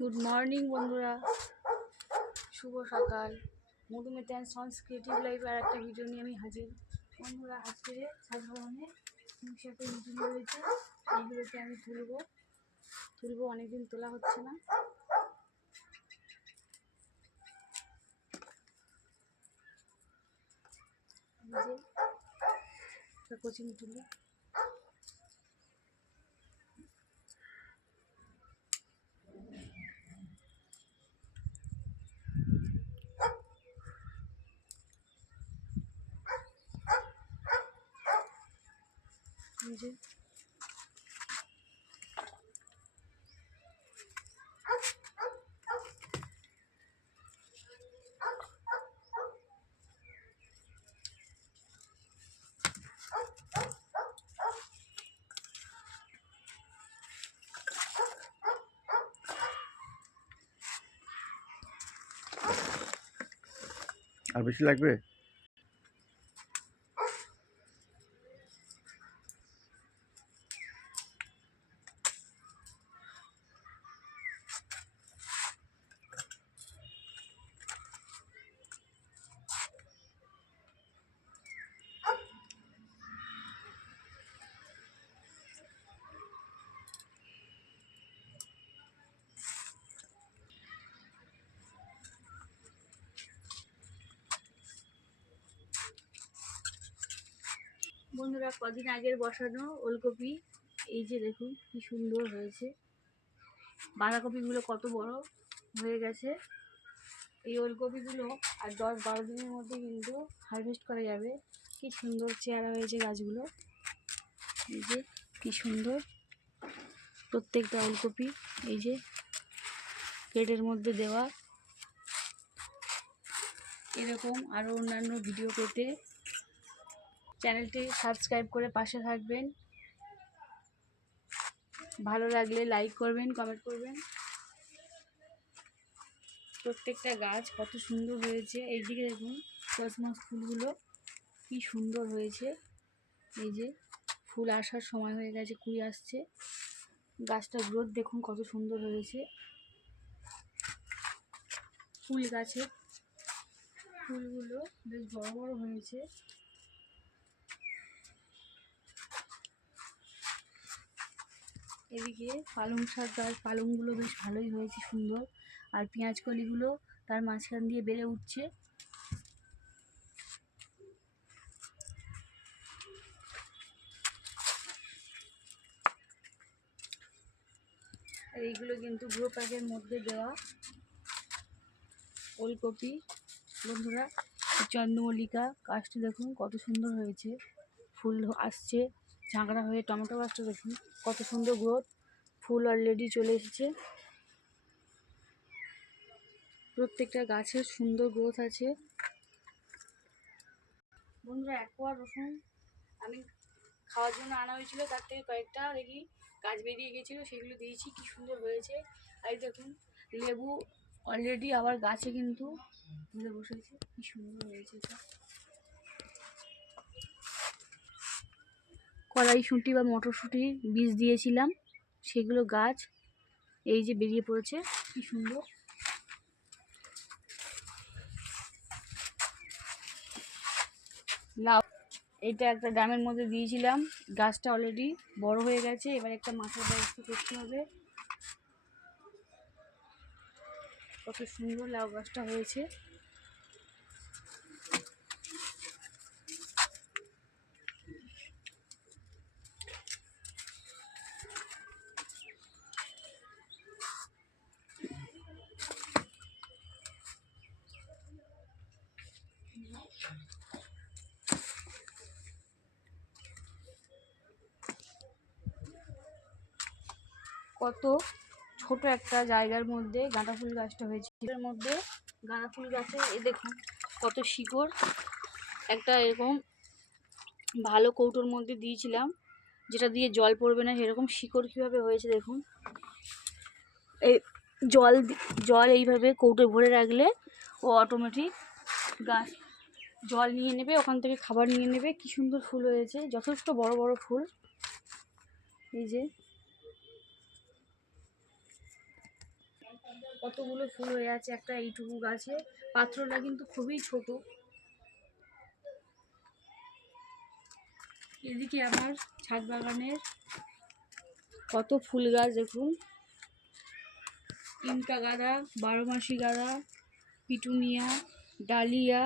Good morning বন্ধুরা, শুভ সকাল। Madhumita and sons creative life আর একটা ভিডিও নিয়ে আমি হাজির। বন্ধুরা, আজকে ছাদ বাগানে সাথে মিটিং রয়েছে, এইগুলোকে আমি তুলবো অনেকদিন তোলা হচ্ছে না। যে কোচিং তুলি যে আর বেশি লাগবে? বন্ধুরা, কদিন আগের বসানো ওলকপি, এই যে দেখুন কি সুন্দর হয়েছে। বাঁধাকপিগুলো কত বড় হয়ে গেছে। এই ওলকপিগুলো আর 10-12 দিনের মধ্যে কিন্তু হারভেস্ট করা যাবে। কি সুন্দর চেহারা হয়েছে গাছগুলো, এই যে কি সুন্দর প্রত্যেকটা ওলকপি। এই যে প্লেটের মধ্যে দেওয়া। এরকম আরও অন্যান্য ভিডিও পেতে চ্যানেলটি সাবস্ক্রাইব করে পাশে থাকবেন। ভালো লাগলে লাইক করবেন, কমেন্ট করবেন। প্রত্যেকটা গাছ কত সুন্দর হয়েছে। এইদিকে দেখুন কসমস ফুলগুলো কি সুন্দর হয়েছে। এই যে ফুল আসার সময় হয়ে গেছে, কুড়ি আসছে। গাছটার গ্রোথ দেখুন কত সুন্দর হয়েছে। ফুল গাছের ফুলগুলো বেশ বড় বড় হয়েছে। এদিকে পালং শাক গাছ, পালংগুলো বেশ ভালোই হয়েছে, সুন্দর। আর পেঁয়াজ কলিগুলো তার মাঝখান দিয়ে বেড়ে উঠছে। আর এইগুলো কিন্তু গ্রো প্যাকের মধ্যে দেওয়া ওলকপি। বন্ধুরা, চন্দ্রমল্লিকা গাছটি দেখুন কত সুন্দর হয়েছে, ফুল আসছে ঝাঁকড়া হয়ে। টমেটো গাছটা দেখুন কত সুন্দর গ্রোথ, ফুল অলরেডি চলে এসেছে। প্রত্যেকটা গাছের সুন্দর গ্রোথ আছে। বন্ধুরা, এক কোয়া রসুন আমি খাওয়ার জন্য আনা হয়েছিল, তার থেকে কয়েকটা দেখি গাছ বেরিয়ে গেছিলো, সেগুলো দিয়েছি, কি সুন্দর হয়েছে। আর দেখুন লেবু অলরেডি আবার গাছে কিন্তু ধরে বসেছে, কি সুন্দর হয়েছে। কড়াইশুঁটি বা মটরশুঁটি বীজ দিয়েছিলাম, সেগুলো গাছ এই যে বেরিয়ে পড়েছে, কি সুন্দর। লাউ, এটা একটা ড্রামের মধ্যে দিয়েছিলাম, গাছটা অলরেডি বড় হয়ে গেছে। এবার একটা মাথার ব্যবস্থা করতে হবে। কত সুন্দর লাউ গাছটা হয়েছে। কত ছোট একটা জায়গার মধ্যে গাঁদা ফুল গাছটা হয়েছে। এর মধ্যে গাঁদা ফুল গাছে এই দেখুন কত শিকড়। একটা এরকম ভালো কৌটোর মধ্যে দিয়েছিলাম, যেটা দিয়ে জল পড়বে না, সেরকম শিকড় কীভাবে হয়েছে দেখুন। এই জল এইভাবে কৌটো ভরে রাখলে ও অটোমেটিক গাছ জল নিয়ে নেবে, ওখান থেকে খাবার নিয়ে নেবে। কি সুন্দর ফুল হয়েছে, যথেষ্ট বড় বড় ফুল। এই যে কতগুলো ফুল হয়ে আছে একটা এইটুকু গাছে। পাত্রটা কিন্তু খুবই ছোট। এদিকে আমার ছাদ বাগানের কত ফুল গাছ দেখুন, ইনকা গাঁদা, 12 মাসি গাঁদা, পিটুনিয়া, ডালিয়া,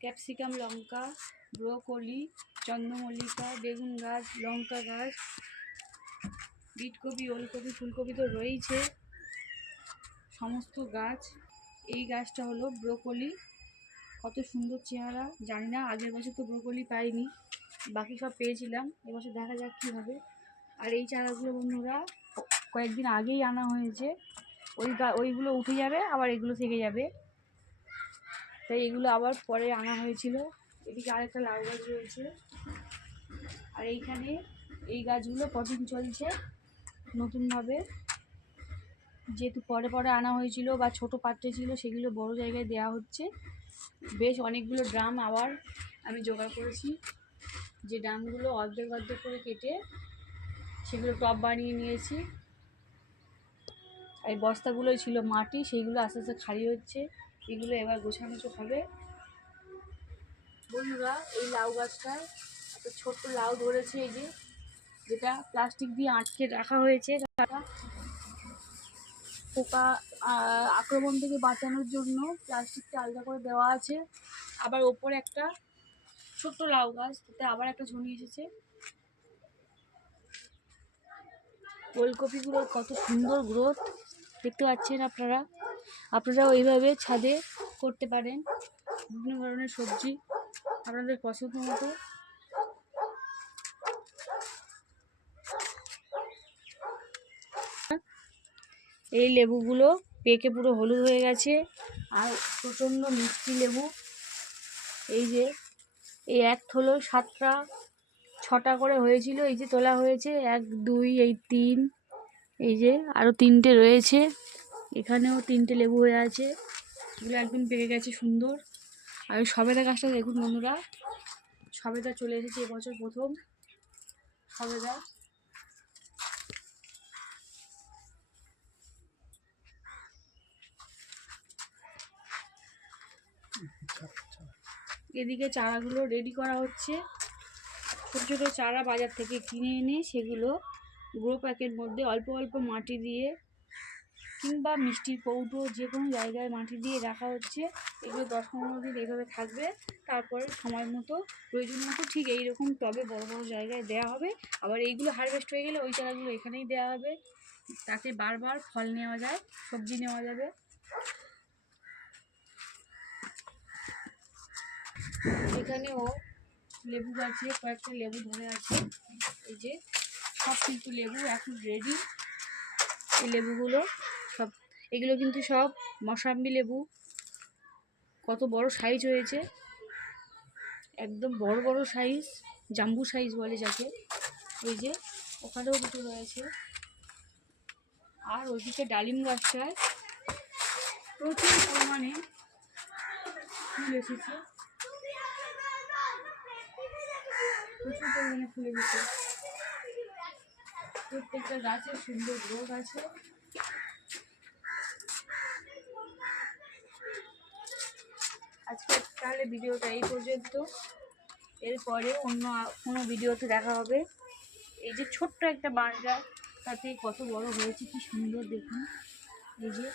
ক্যাপসিকাম, লঙ্কা, ব্রোকলি, চন্দ্রমল্লিকা, বেগুন গাছ, লঙ্কা গাছ, বিটকপি, ওলকপি, ফুলকপি তো রয়েইছে, সমস্ত গাছ। এই গাছটা হলো ব্রোকলি, কত সুন্দর চেহারা। জানি না, আগের বছর তো ব্রোকলি পাইনি, বাকি সব পেয়েছিলাম। এবছর দেখা যাক কী হবে। আর এই চারাগুলো বন্ধুরা কয়েকদিন আগেই আনা হয়েছে, ওইগুলো উঠে যাবে, আবার এগুলো থেকে যাবে, তাই এগুলো আবার পরে আনা হয়েছিল। এদিকে আরেকটা লাউ গাছ রয়েছে। আর এইখানে এই গাছগুলো পটিং চলছে নতুনভাবে, যেহেতু পরে পরে আনা হয়েছিল বা ছোট পাত্রে ছিল, সেগুলো বড় জায়গায় দেওয়া হচ্ছে। বেশ অনেকগুলো ড্রাম আবার আমি জোগাড় করেছি, যে ড্রামগুলো অর্ধেক অর্ধেক করে কেটে সেগুলো টব বানিয়ে নিয়েছি। এই বস্তাগুলোই ছিল মাটি, সেইগুলো আস্তে আস্তে খালি হচ্ছে, এগুলো এবার গোছানো হবে। বন্ধুরা এই লাউ গাছটায় একটা ছোট্ট লাউ ধরেছে, এই যে যেটা প্লাস্টিক দিয়ে আটকে রাখা হয়েছে, পোকা আক্রমণ থেকে বাঁচানোর জন্য প্লাস্টিকটা আলাদা করে দেওয়া আছে। আবার ওপরে একটা ছোট্ট লাউ গাছ, তাতে আবার একটা ঝুনি এসেছে। ওলকপিগুলোর কত সুন্দর গ্রোথ দেখতে পাচ্ছেন আপনারাও এইভাবে ছাদে করতে পারেন বিভিন্ন ধরনের সবজি আপনাদের পছন্দ মতো। এই লেবুগুলো পেকে পুরো হলুদ হয়ে গেছে, আর প্রচণ্ড মিষ্টি লেবু। এই যে এই এক থলো 6টা করে হয়েছিল, এই যে তোলা হয়েছে 1 2 এই 3, এই যে আরও 3টে রয়েছে, এখানেও 3টে লেবু হয়ে আছে, এগুলো একদম পেকে গেছে সুন্দর। আর ওই সবেদা গাছটা দেখুন বন্ধুরা, সবেদা চলে এসেছে এবছর প্রথম সবেদা। এদিকে চারাগুলো রেডি করা হচ্ছে, ছোটো ছোটো চারা বাজার থেকে কিনে এনে সেগুলো গ্রো প্যাকের মধ্যে অল্প অল্প মাটি দিয়ে কিংবা মিষ্টির কৌটো যে কোনো জায়গায় মাটি দিয়ে রাখা হচ্ছে। এগুলো 10-15 দিন এইভাবে থাকবে, তারপরে সময় মতো প্রয়োজন মতো ঠিক এইরকম টবে বড় বড় জায়গায় দেওয়া হবে। আবার এইগুলো হারভেস্ট হয়ে গেলে ওই চারাগুলো এখানেই দেওয়া হবে, তাতে বারবার ফল নেওয়া যায়, সবজি নেওয়া যাবে। এখানেও লেবু গাছে কয়েকটা লেবু ধরে আছে, এই যে সব কিন্তু লেবু এখন রেডি। এই লেবুগুলো সব, এগুলো কিন্তু সব মৌসাম্বি লেবু, কত বড় সাইজ হয়েছে, একদম বড় বড় সাইজ, জাম্বু সাইজ বলে যাকে। এই যে ওখানেও দুটো রয়েছে। আর ওইদিকে ডালিম গাছটায় প্রচুর পরিমাণে ফুল এসেছে, প্রচুর পরিমাণে ফুল এসেছে। প্রত্যেকটা গাছের সুন্দর গ্রোথ আছে। আজকে তাহলে ভিডিওটা এই পর্যন্ত, এরপরে অন্য কোনো ভিডিওতে দেখা হবে। এই যে ছোট্ট একটা বাঁশ গাছ, তাতে কত বড় হয়েছে, কি সুন্দর দেখুন। এই যে